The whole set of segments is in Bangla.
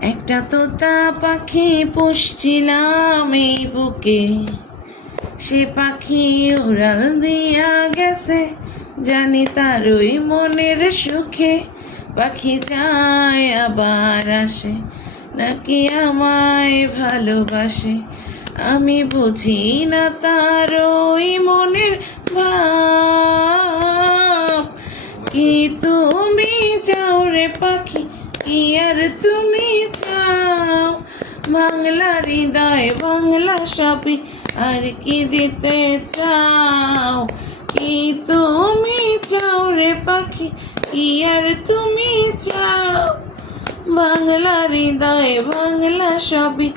একটা তোতা পাখি পুষছিলাম এই বুকে, সে পাখি উড়াল দিয়া গেছে, জানি তার ওই মনের সুখে। পাখি যায় আবার আসে, নাকি আমায় ভালোবাসে, আমি বুঝি না তার ওই মনের ভাব। কি তুমি চাও রে পাখি, কি আর তুমি চাও? বাংলা হৃদয় বাংলা সবই, আর কি দিতে চাও? কি তুমি চাও রে পাখি, কি আর তুমি চাও? বাংলা হৃদয় বাংলা সবই,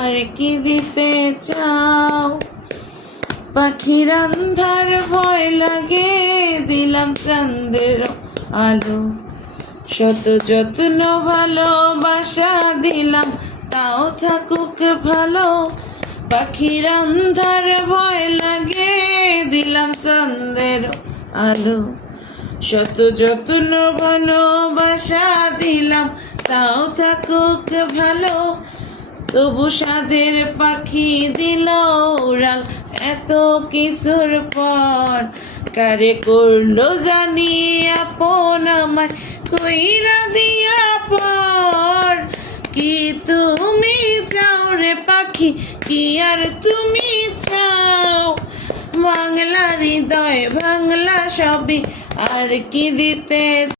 আর কি দিতে চাও? পাখির আন্ধার ভয় লাগে, দিলাম চাঁদের আলো, শত যত্ন ভালোবাসা দিলাম, তাও থাকুক ভালো। পাখির আন্ধার ভয় লাগে, দিলাম চাঁদের আলো, শত যত্ন ভালোবাসা দিলাম, তাও থাকুক ভালো। তবু সাধের পাখি দিল উড়াল এত কিছুর পর, কারে করলো জানি আপন আমায় কইরা দিয়া পর। কি তুমি চাও রে পাখি, কি আর তুমি চাও? বাংলা হৃদয় বাংলা সবই, আর কি দিতে